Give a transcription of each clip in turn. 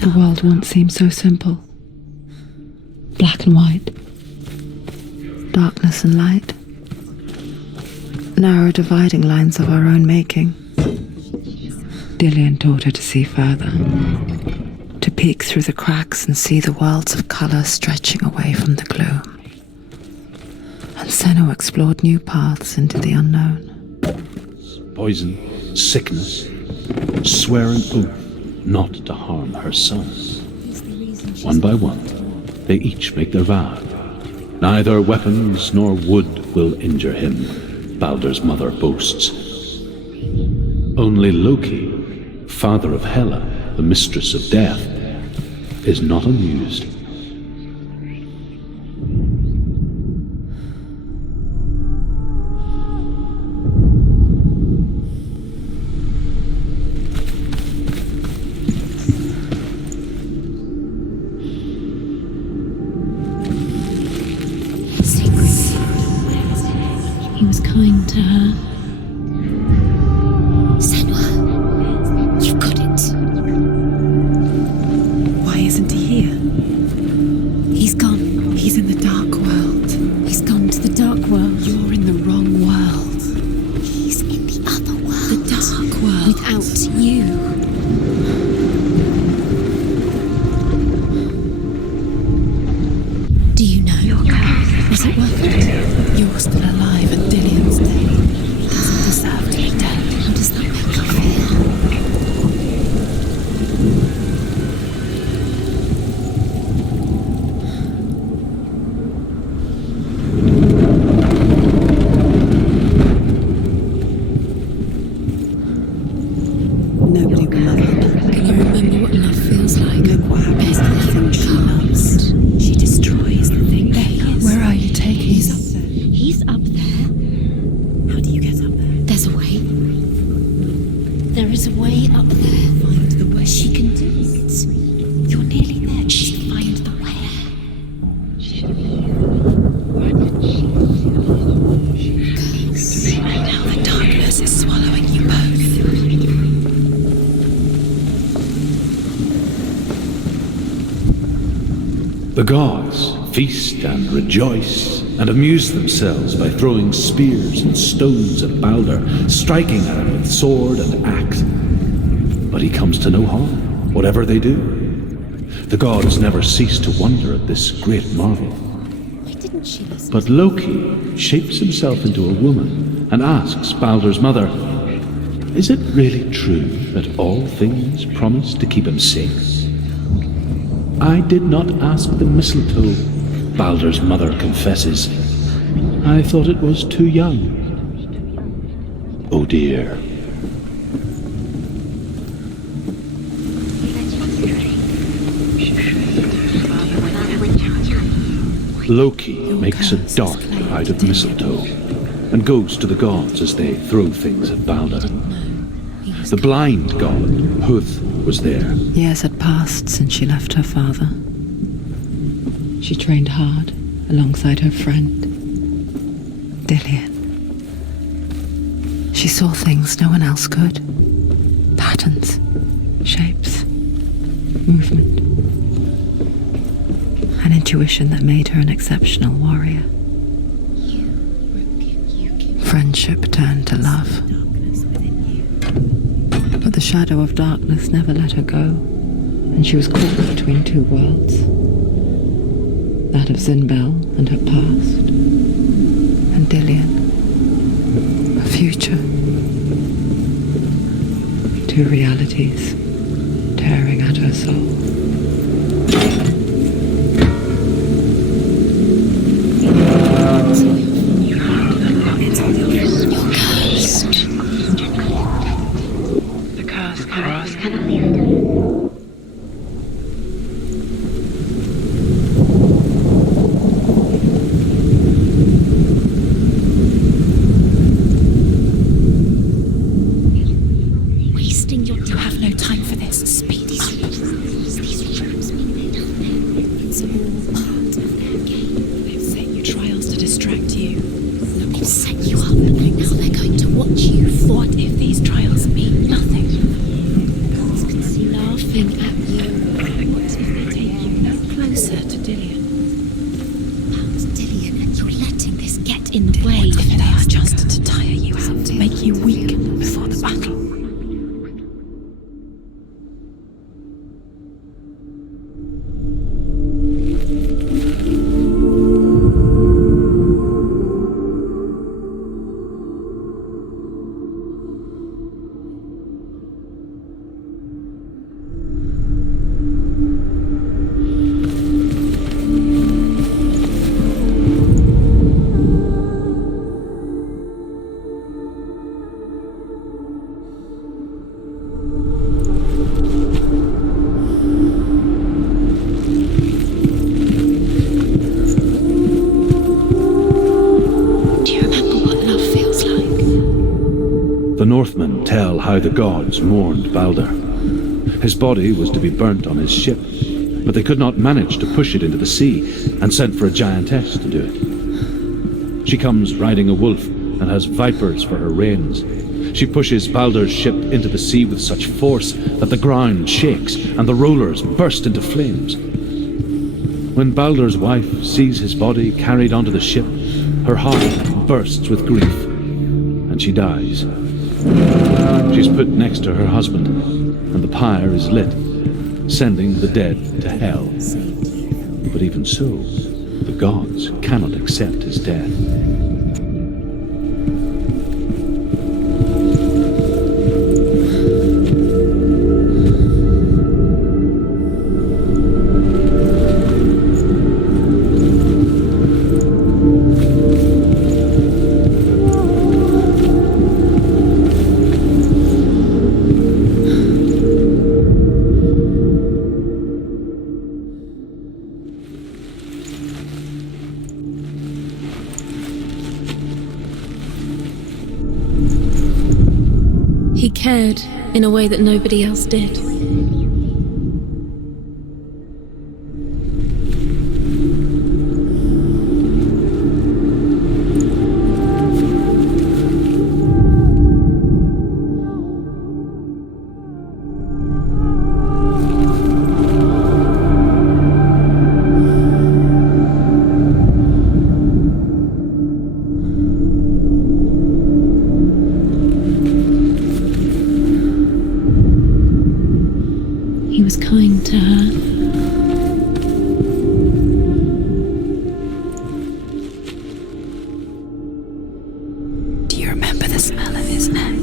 The world once seemed so simple. Black and white. Darkness and light. Narrow dividing lines of our own making. Dillian taught her to see further. To peek through the cracks and see the worlds of colour stretching away from the gloom. And Senua explored new paths into the unknown. Poison, sickness, swear an oath not to harm her sons. One by one, they each make their vow. Neither weapons nor wood will injure him, Baldur's mother boasts. Only Loki, father of Hela, the mistress of death, is not amused. He was kind to her. Senua, you've got it. Why isn't he here? He's gone. He's in the dark world. He's gone to the dark world. You're in the wrong world. He's in the other world. The dark world. Without you. Do you know? Was it worth it? You're still alive and Dillian's dead. He doesn't deserve to be dead. How does that make you feel? Nobody will love her. Can you remember what love feels like? Look what happens to the thing she loves. She destroys the thing she is. Where are you taking He's me? up there. He's up there. How do you get up there? There's a way. There is a way up there. Find the way. She can do it. You're nearly there. Just find the way. Now the darkness is swallowing you both. The gods feast and rejoice and amuse themselves by throwing spears and stones at Baldur, striking at him with sword and axe. But he comes to no harm, whatever they do. The gods never cease to wonder at this great marvel. Why didn't she listen? But Loki shapes himself into a woman and asks Baldur's mother, "Is it really true that all things promise to keep him safe?" "I did not ask the mistletoe," Baldur's mother confesses. "I thought it was too young." Oh dear. Loki makes a dart out of mistletoe and goes to the gods as they throw things at Baldur. The blind god, Huth, was there. Years had passed since she left her father. She trained hard alongside her friend, Dillian. She saw things no one else could. Patterns, shapes, movement. An intuition that made her an exceptional warrior. Friendship turned to love. But the shadow of darkness never let her go, and she was caught between two worlds. That of Zinbel and her past, and Dillian, her future. Two realities tearing at her soul. You have no time for this. Speed. These rooms mean they don't know. It's all part of their game. They've set you trials to distract you. They've set you up, and now they're going to watch you. What if these trials mean nothing? Gods can see laughing at you. Northmen tell how the gods mourned Balder. His body was to be burnt on his ship, but they could not manage to push it into the sea, and sent for a giantess to do it. She comes riding a wolf and has vipers for her reins. She pushes Balder's ship into the sea with such force that the ground shakes and the rollers burst into flames. When Balder's wife sees his body carried onto the ship, her heart bursts with grief, and she dies. She's put next to her husband, and the pyre is lit, sending the dead to hell. But even so, the gods cannot accept his death. He cared in a way that nobody else did. He was kind to her. Do you remember the smell of his neck?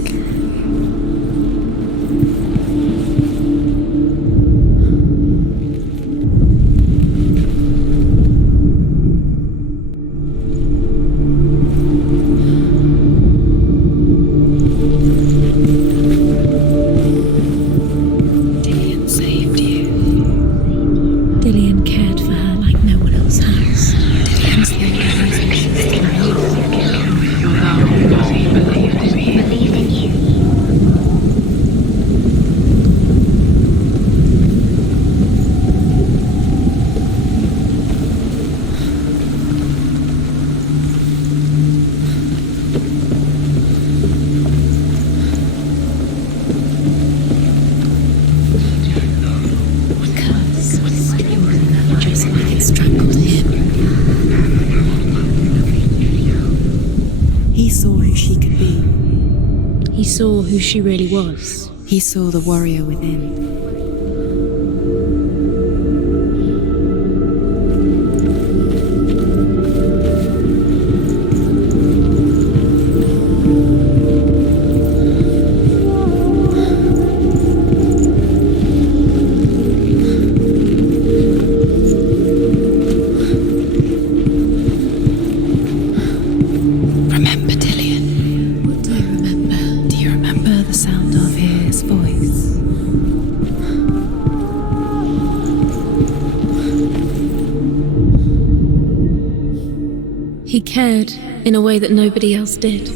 Dillian saved you. Dillian cared for her like no one else has. Dillian's the only reason she's still alive. You're the only one who believed in you. Believe in you. Because just like it strangled him. He saw who she could be. He saw who she really was. He saw the warrior within. Remember Dillian? What do you remember? Do you remember the sound of his voice? He cared in a way that nobody else did.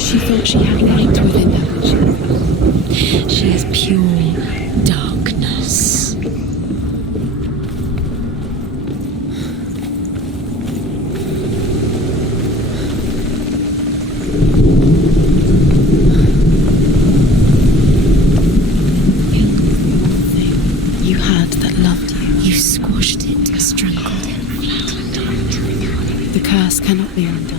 She thought she had light within her. She is pure darkness. You had that loved you. You squashed it, strangled it. The curse cannot be undone.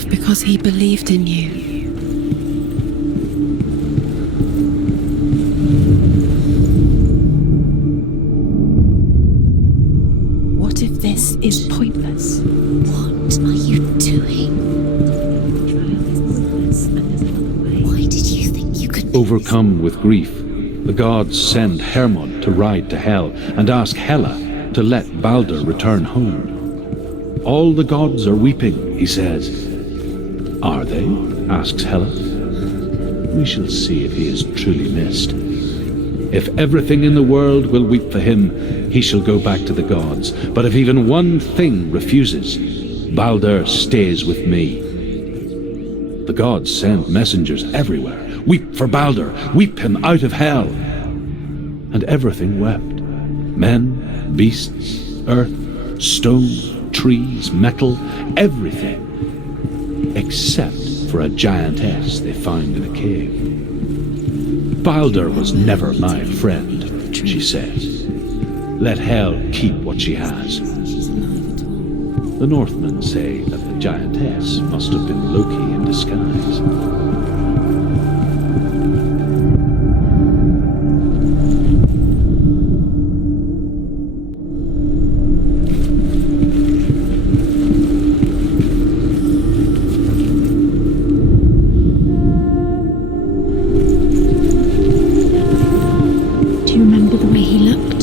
love because he believed in you. What if this is pointless? What are you doing? Why did you think you could... Overcome with grief, the gods send Hermod to ride to Hell and ask Hela to let Balder return home. All the gods are weeping, he says. Are they? Asks Hela. We shall see if he is truly missed. If everything in the world will weep for him, he shall go back to the gods. But if even one thing refuses, Balder stays with me. The gods send messengers everywhere. Weep for Balder, weep him out of Hell. And everything wept. Men, beasts, earth, stone, trees, metal, everything. Except for a giantess they find in a cave. Balder was never my friend, she says. Let Hel keep what she has. The Northmen say that the giantess must have been Loki in disguise. Do you remember the way he looked?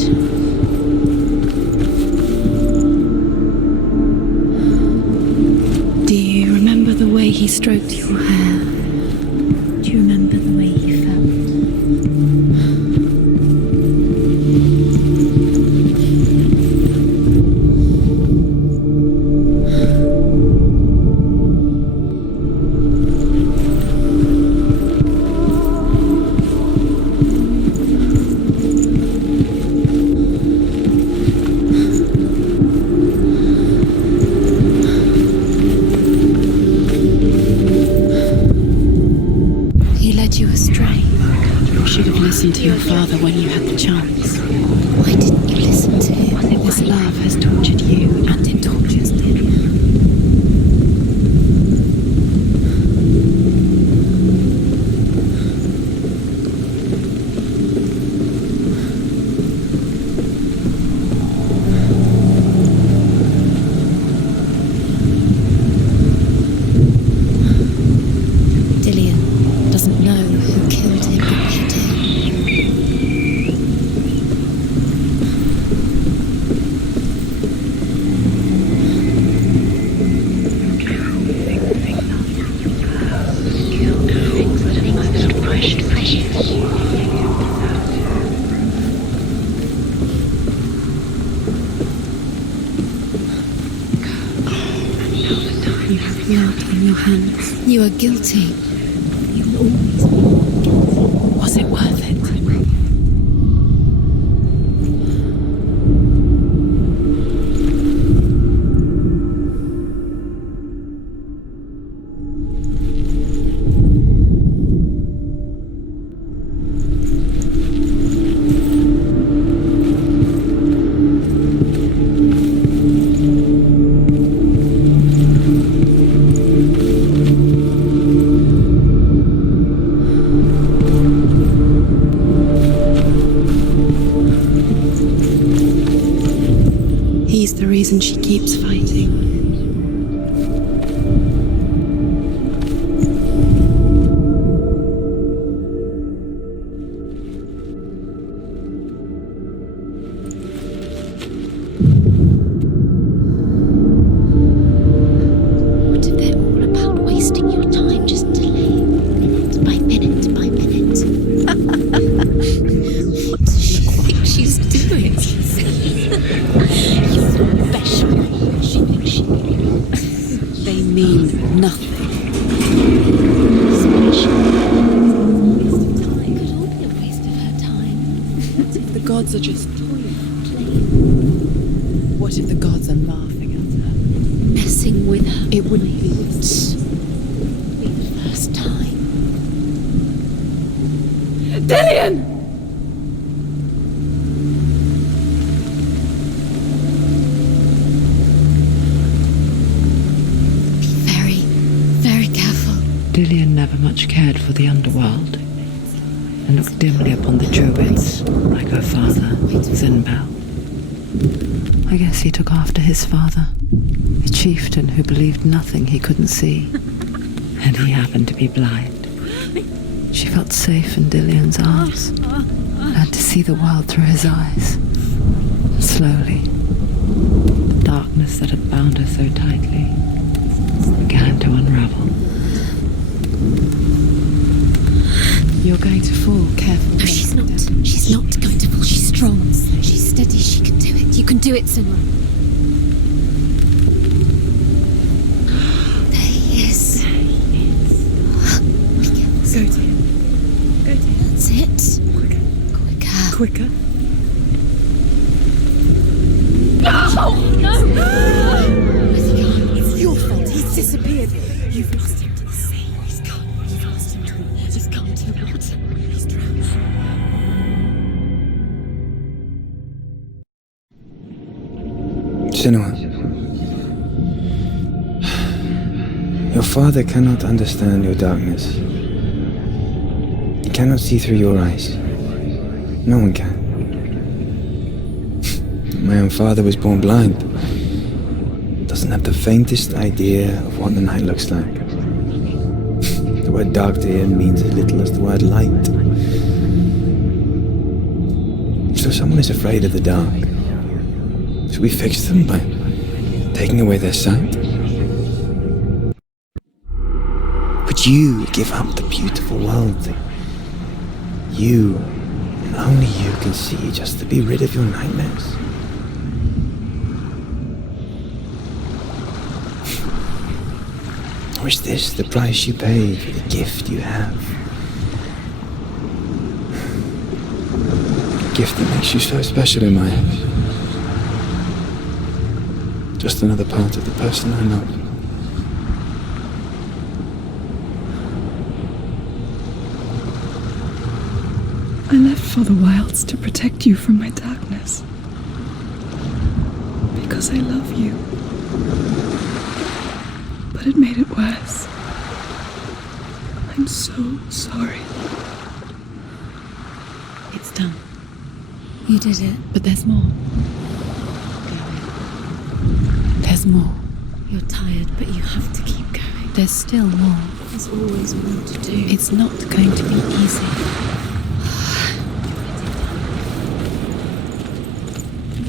Do you remember the way he stroked your hair? Do you remember the way he felt? He led you astray. You should have listened to your father when you had the chance. Why didn't you listen to him? This love has tortured you, and it tortures him. Dillian doesn't know who killed him, but we do. You have blood on your hands. You are guilty. You will always be guilty. Was it worth it? He's the reason she keeps fighting. What if they're all about wasting your time just delaying, minute by minute by minute? What does she think she's doing? You're special. She thinks she... They mean nothing. Special. It could all be a waste of her time. The gods are just toying. Playing, What if the gods are laughing at her? messing with her. It wouldn't be Be the first time. Dillian! Be very, much cared for the underworld and looked dimly upon the Druids like her father, Zinbel. I guess he took after his father, a chieftain who believed nothing he couldn't see, and he happened to be blind. She felt safe in Dillion's arms, learned to see the world through his eyes. And slowly, the darkness that had bound her so tightly began to unravel. You're going to fall, careful. No, she's not. She's not going to fall. She's strong. She's steady. She can do it. You can do it, Senua. There he is. Go to him. Go to him. That's it. Quicker. Quicker. Quicker. Where's he gone? It's your fault. He's disappeared. You've lost him to the sea. He's gone. You've lost him to the water. He's gone to the water. He's drowned. Senua, your father cannot understand your darkness. He cannot see through your eyes. No one can. My own father was born blind. Doesn't have the faintest idea of what the night looks like. The word dark to him means as little as the word light. So someone is afraid of the dark. Should we fix them by taking away their sight? Would you give up the beautiful world that you, and only you, can see just to be rid of your nightmares? Or is this the price you pay for the gift you have? A gift that makes you so special in my eyes. Just another part of the person I love. I left for the wilds to protect you from my darkness. Because I love you. But it made it worse. I'm so sorry. It's done. You did it. But there's more. There's more. You're tired, but you have to keep going. There's still more. There's always more to do. It's not going to be easy.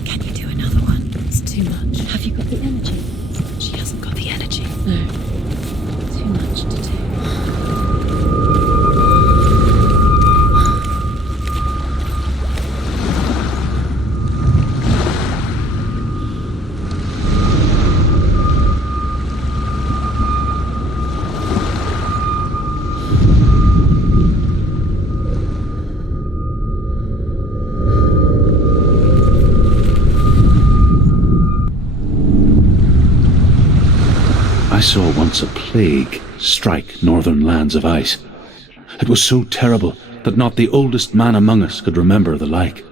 Can you do another one? It's too much. Have you got the energy? She hasn't got the energy. No. Too much to do. I saw once a plague strike northern lands of ice. It was so terrible that not the oldest man among us could remember the like.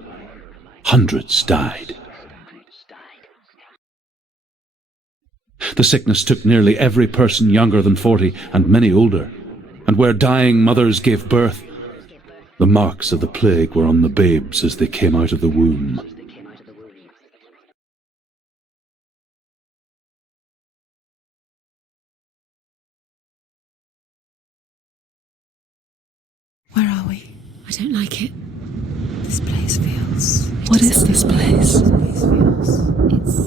Hundreds died. The sickness took nearly every person younger than 40 and many older, and where dying mothers gave birth, the marks of the plague were on the babes as they came out of the womb. Where are we? I don't like it. This place feels... What is this place? This place feels... It's